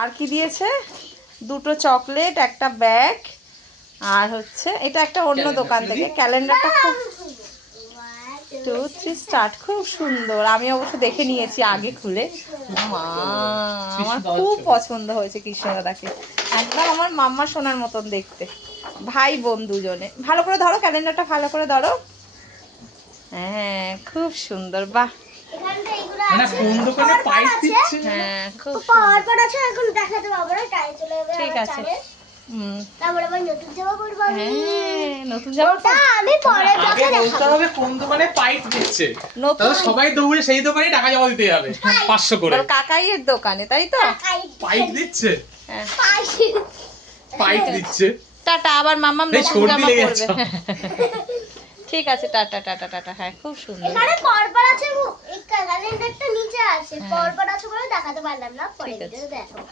আর কি দিয়েছে? দুটো চকলেট, একটা ব্যাগ, আর হচ্ছে এটা একটা অন্য দোকান থেকে ক্যালেন্ডারটা। খুব 2 3 স্টার্ট, খুব সুন্দর। আমি অবশ্য দেখে নিয়েছি আগে খুলে। মা, আমার খুব পছন্দ হয়েছে কৃষ্ণদাদাকে, একদম আমার মাম্মা সোনার মতন দেখতে। ভাই বোন দুজনে। ভালো করে ধরো ক্যালেন্ডারটা, ভালো করে ধরো। হ্যাঁ, খুব সুন্দর। বাহ, মানে কোন দোকানে পাইপ দিচ্ছে? হ্যাঁ খুব পাওয়ার পর আছে, এখন দেখাতে পারবো না, টাইম চলে যাবে। ঠিক আছে। তারপরে আবার নতুন জামা পরবো আমি। হ্যাঁ, নতুন জামা ওটা আমি পরে আগে ব্লগে বলতে দেখাবো। হবে কোন দোকানে পাইপ দিচ্ছে, নতুন তাহলে সবাই দৌড়ে সেই দোকানে টাকা জমা দিতে যাবে 500 করে। তোর কাকাইয়ের দোকানে, তাই তো? পাইপ দিচ্ছে, হ্যাঁ, পাইপ দিচ্ছে। টাটা। আবার মাম্মাম এই নতুন সর্দি জামা লেগে পরবে। যাচ্ছে। ঠিক আছে, টাটা টাটা টাটা। হ্যাঁ, খুব সুন্দর। এখানে পরপর আছে, এই ক্যালেন্ডারটা নিচে আছে, পরপর আছে বলে দেখাতে পারলাম না, পরে ঠিক আছে। ভিডিওতে দেখাবো।